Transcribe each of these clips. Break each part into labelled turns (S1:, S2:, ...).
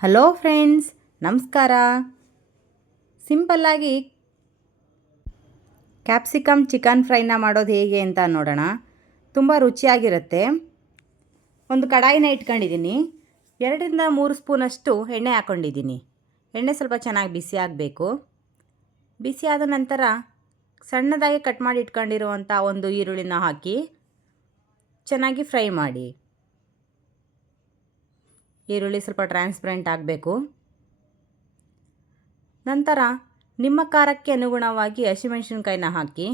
S1: Hello friends, ನಮಸ್ಕಾರ. ಸಿಂಪಲ್ಲಾಗಿ capsicum chicken ಫ್ರೈನ ಮಾಡೋದು ಹೇಗೆ ಅಂತ ನೋಡೋಣ. ತುಂಬ ರುಚಿಯಾಗಿರುತ್ತೆ. ಒಂದು ಕಡಾಯಿನ ಇಟ್ಕೊಂಡಿದ್ದೀನಿ. ಎರಡರಿಂದ ಮೂರು ಸ್ಪೂನಷ್ಟು ಎಣ್ಣೆ ಹಾಕ್ಕೊಂಡಿದ್ದೀನಿ ಎಣ್ಣೆ ಸ್ವಲ್ಪ ಚೆನ್ನಾಗಿ ಬಿಸಿ ಆಗಬೇಕು. ಬಿಸಿ ಆದ ನಂತರ ಸಣ್ಣದಾಗಿ ಕಟ್ ಮಾಡಿ ಇಟ್ಕೊಂಡಿರುವಂಥ ಒಂದು ಈರುಳ್ಳಿನ ಹಾಕಿ ಚೆನ್ನಾಗಿ ಫ್ರೈ ಮಾಡಿ. ಈರುಳ್ಳಿ ಸ್ವಲ್ಪ ಟ್ರಾನ್ಸ್ಪರೆಂಟ್ ಆಗಬೇಕು. ನಂತರ ನಿಮ್ಮ ಖಾರಕ್ಕೆ ಅನುಗುಣವಾಗಿ ಹಸಿಮೆಣಸಿನ್ಕಾಯಿನ ಹಾಕಿ.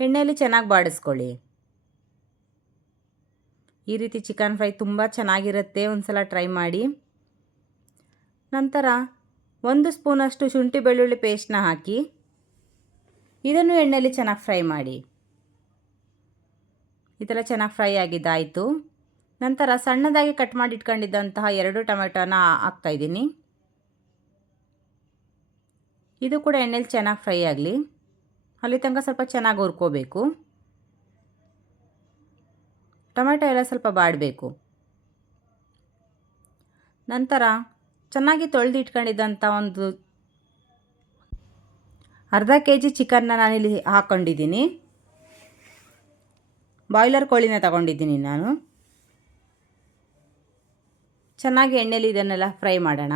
S1: ಎಣ್ಣೆಯಲ್ಲಿ ಚೆನ್ನಾಗಿ ಬಾಡಿಸ್ಕೊಳ್ಳಿ. ಈ ರೀತಿ ಚಿಕನ್ ಫ್ರೈ ತುಂಬ ಚೆನ್ನಾಗಿರುತ್ತೆ ಒಂದು ಸಲ ಟ್ರೈ ಮಾಡಿ. ನಂತರ ಒಂದು ಸ್ಪೂನಷ್ಟು ಶುಂಠಿ ಬೆಳ್ಳುಳ್ಳಿ ಪೇಸ್ಟ್ನ ಹಾಕಿ. ಇದನ್ನು ಎಣ್ಣೆಯಲ್ಲಿ ಚೆನ್ನಾಗಿ ಫ್ರೈ ಮಾಡಿ. ಈ ಥರ ಚೆನ್ನಾಗಿ ಫ್ರೈ ಆಗಿದ್ದಾಯಿತು. ನಂತರ ಸಣ್ಣದಾಗಿ ಕಟ್ ಮಾಡಿ ಇಟ್ಕೊಂಡಿದ್ದಂತಹ ಎರಡು ಟೊಮೆಟೊನ ಹಾಕ್ತಾಯಿದ್ದೀನಿ ಇದು ಕೂಡ ಎಣ್ಣೆಲಿ ಚೆನ್ನಾಗಿ ಫ್ರೈ ಆಗಲಿ. ಅಲ್ಲಿ ತನಕ ಸ್ವಲ್ಪ ಚೆನ್ನಾಗಿ ಹುರ್ಕೋಬೇಕು. ಟೊಮೆಟೊ ಎಲ್ಲ ಸ್ವಲ್ಪ ಬಾಡಬೇಕು. ನಂತರ ಚೆನ್ನಾಗಿ ತೊಳೆದು ಇಟ್ಕೊಂಡಿದ್ದಂಥ ಒಂದು ಅರ್ಧ ಕೆ ಜಿ ಚಿಕನ್ನ ನಾನಿಲ್ಲಿ ಹಾಕ್ಕೊಂಡಿದ್ದೀನಿ ಬಾಯ್ಲರ್ ಕೋಳಿನ ತಗೊಂಡಿದ್ದೀನಿ ನಾನು. ಚೆನ್ನಾಗಿ ಎಣ್ಣೆಲಿ ಇದನ್ನೆಲ್ಲ ಫ್ರೈ ಮಾಡೋಣ.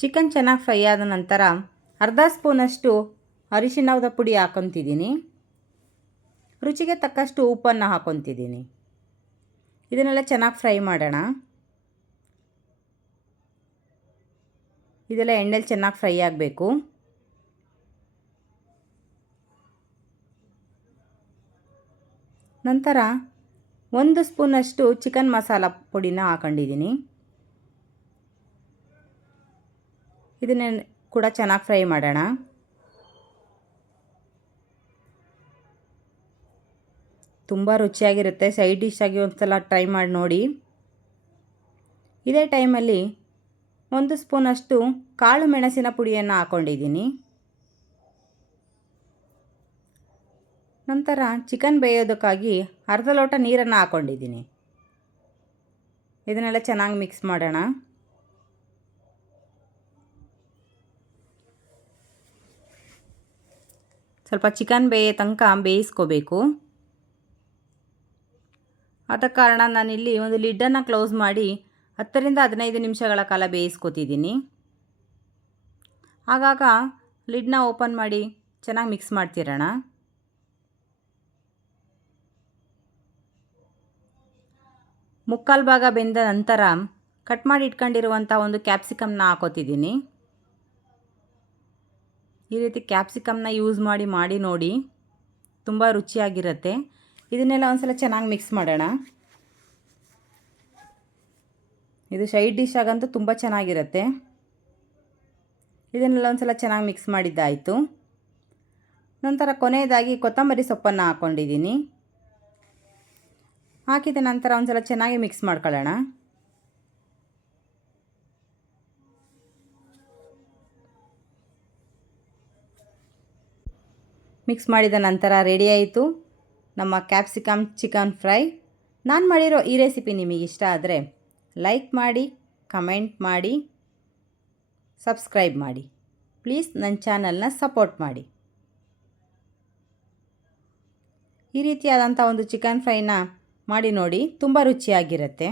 S1: ಚಿಕನ್ ಚೆನ್ನಾಗಿ ಫ್ರೈ ಆದ ನಂತರ ಅರ್ಧ ಸ್ಪೂನಷ್ಟು ಅರಿಶಿಣದ ಪುಡಿ ಹಾಕೊತಿದ್ದೀನಿ. ರುಚಿಗೆ ತಕ್ಕಷ್ಟು ಉಪ್ಪನ್ನು ಹಾಕೊತಿದ್ದೀನಿ. ಇದನ್ನೆಲ್ಲ ಚೆನ್ನಾಗಿ ಫ್ರೈ ಮಾಡೋಣ. ಇದೆಲ್ಲ ಎಣ್ಣೆಲಿ ಚೆನ್ನಾಗಿ ಫ್ರೈ ಆಗಬೇಕು. ನಂತರ ಒಂದು ಸ್ಪೂನಷ್ಟು ಚಿಕನ್ ಮಸಾಲ ಪುಡಿನ ಹಾಕೊಂಡಿದ್ದೀನಿ. ಇದನ್ನ ಕೂಡ ಚೆನ್ನಾಗಿ ಫ್ರೈ ಮಾಡೋಣ. ತುಂಬ ರುಚಿಯಾಗಿರುತ್ತೆ. ಸೈಡ್ ಡಿಶ್ ಆಗಿ ಒಂದು ಸಲ ಟ್ರೈ ಮಾಡಿ ನೋಡಿ. ಇದೇ ಟೈಮಲ್ಲಿ ಒಂದು ಸ್ಪೂನಷ್ಟು ಕಾಳು ಮೆಣಸಿನ ಪುಡಿಯನ್ನು ಹಾಕ್ಕೊಂಡಿದ್ದೀನಿ ನಂತರ ಚಿಕನ್ ಬೇಯೋದಕ್ಕಾಗಿ ಅರ್ಧ ಲೋಟ ನೀರನ್ನು ಹಾಕ್ಕೊಂಡಿದ್ದೀನಿ. ಇದನ್ನೆಲ್ಲ ಚೆನ್ನಾಗಿ ಮಿಕ್ಸ್ ಮಾಡೋಣ. ಸ್ವಲ್ಪ ಚಿಕನ್ ಬೇಯೋ ತನಕ ಬೇಯಿಸ್ಕೋಬೇಕು. ಆದ ಕಾರಣ ನಾನಿಲ್ಲಿ ಒಂದು ಲಿಡ್ಡನ್ನು ಕ್ಲೋಸ್ ಮಾಡಿ ಹತ್ತರಿಂದ ಹದಿನೈದು ನಿಮಿಷಗಳ ಕಾಲ ಬೇಯಿಸ್ಕೊತಿದ್ದೀನಿ. ಆಗಾಗ ಲಿಡ್ನ ಓಪನ್ ಮಾಡಿ ಚೆನ್ನಾಗಿ ಮಿಕ್ಸ್ ಮಾಡ್ತಿರೋಣ. ಮುಕ್ಕಾಲು ಭಾಗ ಬೆಂದ ನಂತರ ಕಟ್ ಮಾಡಿ ಇಟ್ಕೊಂಡಿರುವಂಥ ಒಂದು ಕ್ಯಾಪ್ಸಿಕಮ್ನ ಹಾಕೋತಿದ್ದೀನಿ. ಈ ರೀತಿ ಕ್ಯಾಪ್ಸಿಕಮ್ನ ಯೂಸ್ ಮಾಡಿ ಮಾಡಿ ನೋಡಿ ತುಂಬ ರುಚಿಯಾಗಿರುತ್ತೆ. ಇದನ್ನೆಲ್ಲ ಒಂದು ಸಲ ಚೆನ್ನಾಗಿ ಮಿಕ್ಸ್ ಮಾಡೋಣ. ಇದು ಸೈಡ್ ಡಿಶ್ ಆಗಂತೂ ತುಂಬ ಚೆನ್ನಾಗಿರುತ್ತೆ. ಇದನ್ನೆಲ್ಲ ಒಂದು ಸಲ ಚೆನ್ನಾಗಿ ಮಿಕ್ಸ್ ಮಾಡಿದ್ದಾಯಿತು. ನಂತರ ಕೊನೆಯದಾಗಿ ಕೊತ್ತಂಬರಿ ಸೊಪ್ಪನ್ನು ಹಾಕ್ಕೊಂಡಿದ್ದೀನಿ ಹಾಕಿದ ನಂತರ ಒಂದು ಸಲ ಚೆನ್ನಾಗಿ ಮಿಕ್ಸ್ ಮಾಡ್ಕೊಳ್ಳೋಣ. ಮಿಕ್ಸ್ ಮಾಡಿದ ನಂತರ ರೆಡಿ ಆಯಿತು. ನಮ್ಮ ಕ್ಯಾಪ್ಸಿಕಮ್ ಚಿಕನ್ ಫ್ರೈ ನಾನು ಮಾಡಿರೋ ಈ ರೆಸಿಪಿ ನಿಮಗೆ ಇಷ್ಟ ಆದರೆ ಲೈಕ್ ಮಾಡಿ ಕಮೆಂಟ್ ಮಾಡಿ ಸಬ್ಸ್ಕ್ರೈಬ್ ಮಾಡಿ. ಪ್ಲೀಸ್ ನನ್ನ ಚಾನಲ್ನ ಸಪೋರ್ಟ್ ಮಾಡಿ. ಈ ರೀತಿಯಾದಂಥ ಒಂದು ಚಿಕನ್ ಫ್ರೈನ ಮಾಡಿ ನೋಡಿ ತುಂಬ ರುಚಿಯಾಗಿರುತ್ತೆ.